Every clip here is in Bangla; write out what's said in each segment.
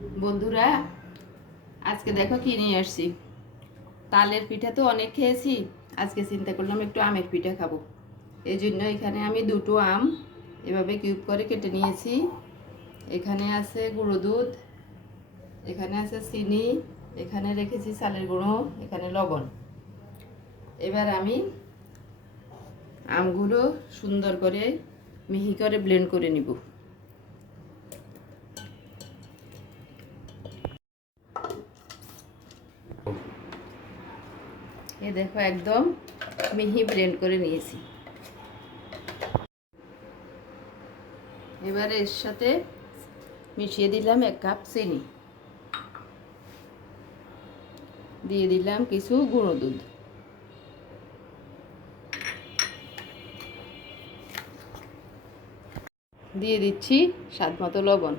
বন্ধুরা, আজকে দেখো কি নিয়ে আসছি। তালের পিঠা তো অনেক খেয়েছি, আজকে চিন্তা করলাম একটু আমের পিঠা খাবো। এই জন্য এখানে আমি দুটো আম এভাবে কিউব করে কেটে নিয়েছি। এখানে আছে গুঁড়ো দুধ, এখানে আছে চিনি, এখানে রেখেছি চালের গুঁড়ো, এখানে লবণ। এবার আমি আমগুলো সুন্দর করে মিহি করে ব্লেন্ড করে নিব। এ দেখো একদম মিহি ব্লেন্ড করে নিয়েছি। এবার এর সাথে মিশিয়ে দিলাম 1 কাপ চিনি, দিয়ে দিলাম কিছু গুঁড়ো দুধ, দিয়ে দিচ্ছি স্বাদ মতো লবণ।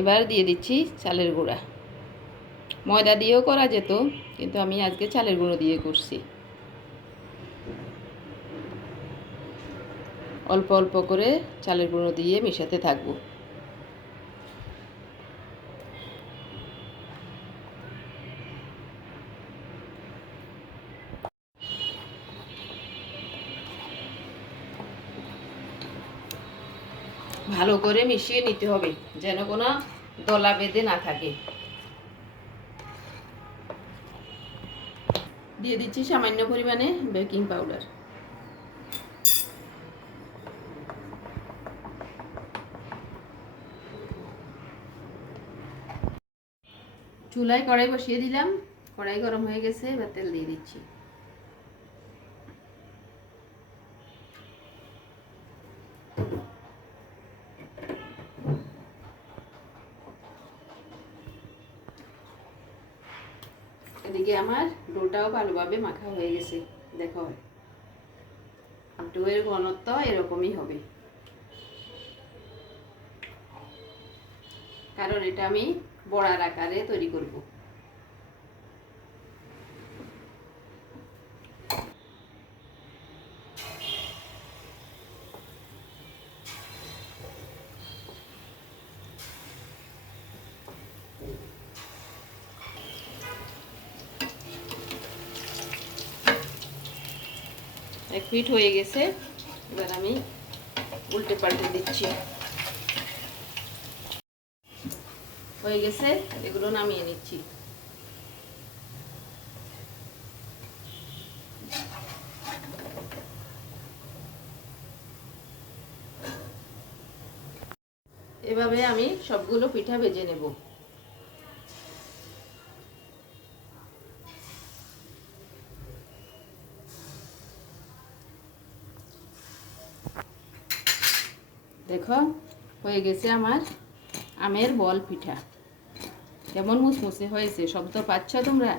এবার দিয়ে দিচ্ছি চালের গুঁড়া। ময়দা দিয়েও করা যেত, কিন্তু আমি আজকে চালের গুঁড়ো দিয়ে করছি। অল্প অল্প করে চালের গুঁড়ো দিয়ে মেশাতে থাকবো। ভালো করে মিশিয়ে নিতে হবে, যেন কোনো দলা বেঁধে না থাকে। দিয়ে দিচ্ছি সামান্য পরিমাণে বেকিং পাউডার। চুলায় কড়াই বসিয়ে দিলাম, কড়াই গরম হয়ে গেছে, এবার তেল দিয়ে দিচ্ছি। এদিকে আমার ডোটাও ভালোভাবে মাখা হয়ে গেছে, দেখো ডোয়ের ঘনত্ব এরকমই হবে, কারণ এটা আমি বড়ার আকারে তৈরি করব। এক ফিট হয়ে গেছে, এবার আমি উল্টে পাল্টে দিচ্ছি। হয়ে গেছে, এগুলো নামিয়ে নিচ্ছি। এভাবে আমি সবগুলো পিঠা ভেজে নেব। দেখো হয়ে গেছে আমার আমের বল পিঠা। কেমন মুসমুসে হয়েছে, শব্দ পাচ্ছ তোমরা?